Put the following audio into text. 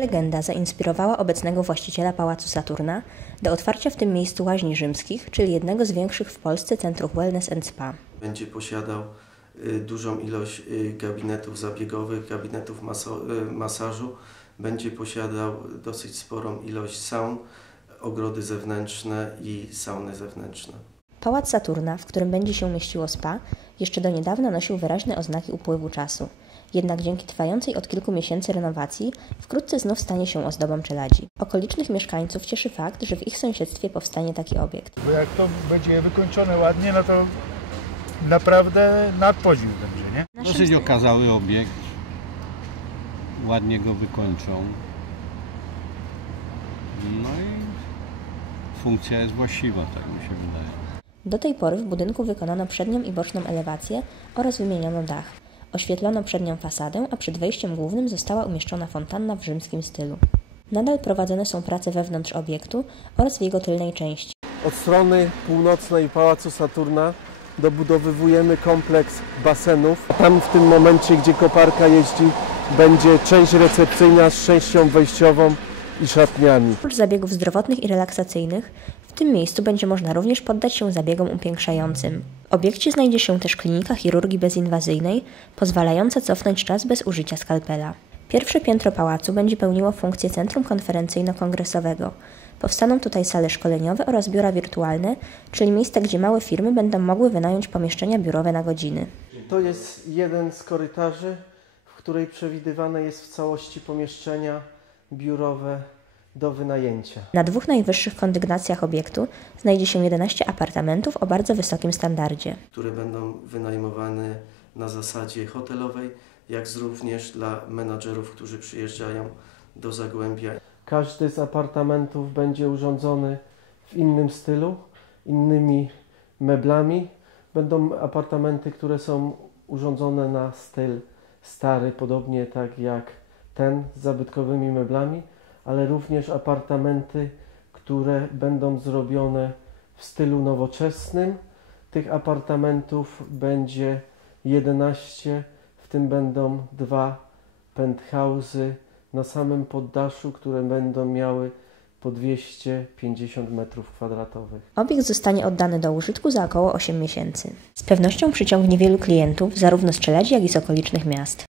Legenda zainspirowała obecnego właściciela Pałacu Saturna do otwarcia w tym miejscu łaźni rzymskich, czyli jednego z większych w Polsce centrów wellness and spa. Będzie posiadał y, dużą ilość y, gabinetów zabiegowych, gabinetów y, masażu. Będzie posiadał dosyć sporą ilość saun, ogrody zewnętrzne i sauny zewnętrzne. Pałac Saturna, w którym będzie się mieściło spa, jeszcze do niedawna nosił wyraźne oznaki upływu czasu. Jednak dzięki trwającej od kilku miesięcy renowacji wkrótce znów stanie się ozdobą czeladzi. Okolicznych mieszkańców cieszy fakt, że w ich sąsiedztwie powstanie taki obiekt. Bo jak to będzie wykończone ładnie, no to naprawdę nadpoziom będzie, nie? Dosyć okazały obiekt. Ładnie go wykończą. No i funkcja jest właściwa, tak mi się wydaje. Do tej pory w budynku wykonano przednią i boczną elewację oraz wymieniono dach. Oświetlono przednią fasadę, a przed wejściem głównym została umieszczona fontanna w rzymskim stylu. Nadal prowadzone są prace wewnątrz obiektu oraz w jego tylnej części. Od strony północnej Pałacu Saturna dobudowywujemy kompleks basenów. Tam w tym momencie, gdzie koparka jeździ, będzie część recepcyjna z częścią wejściową i szatniami. Oprócz zabiegów zdrowotnych i relaksacyjnych, w tym miejscu będzie można również poddać się zabiegom upiększającym. W obiekcie znajdzie się też klinika chirurgii bezinwazyjnej, pozwalająca cofnąć czas bez użycia skalpela. Pierwsze piętro pałacu będzie pełniło funkcję centrum konferencyjno-kongresowego. Powstaną tutaj sale szkoleniowe oraz biura wirtualne, czyli miejsca, gdzie małe firmy będą mogły wynająć pomieszczenia biurowe na godziny. To jest jeden z korytarzy, w której przewidywane jest w całości pomieszczenia biurowe do wynajęcia. Na dwóch najwyższych kondygnacjach obiektu znajdzie się 11 apartamentów o bardzo wysokim standardzie. które będą wynajmowane na zasadzie hotelowej, jak również dla menadżerów, którzy przyjeżdżają do Zagłębia. Każdy z apartamentów będzie urządzony w innym stylu, innymi meblami. Będą apartamenty, które są urządzone na styl stary, podobnie tak jak ten z zabytkowymi meblami, ale również apartamenty, które będą zrobione w stylu nowoczesnym. Tych apartamentów będzie 11, w tym będą dwa penthouse'y na samym poddaszu, które będą miały po 250 m2. Obiekt zostanie oddany do użytku za około 8 miesięcy. Z pewnością przyciągnie wielu klientów zarówno z Czeladzi, jak i z okolicznych miast.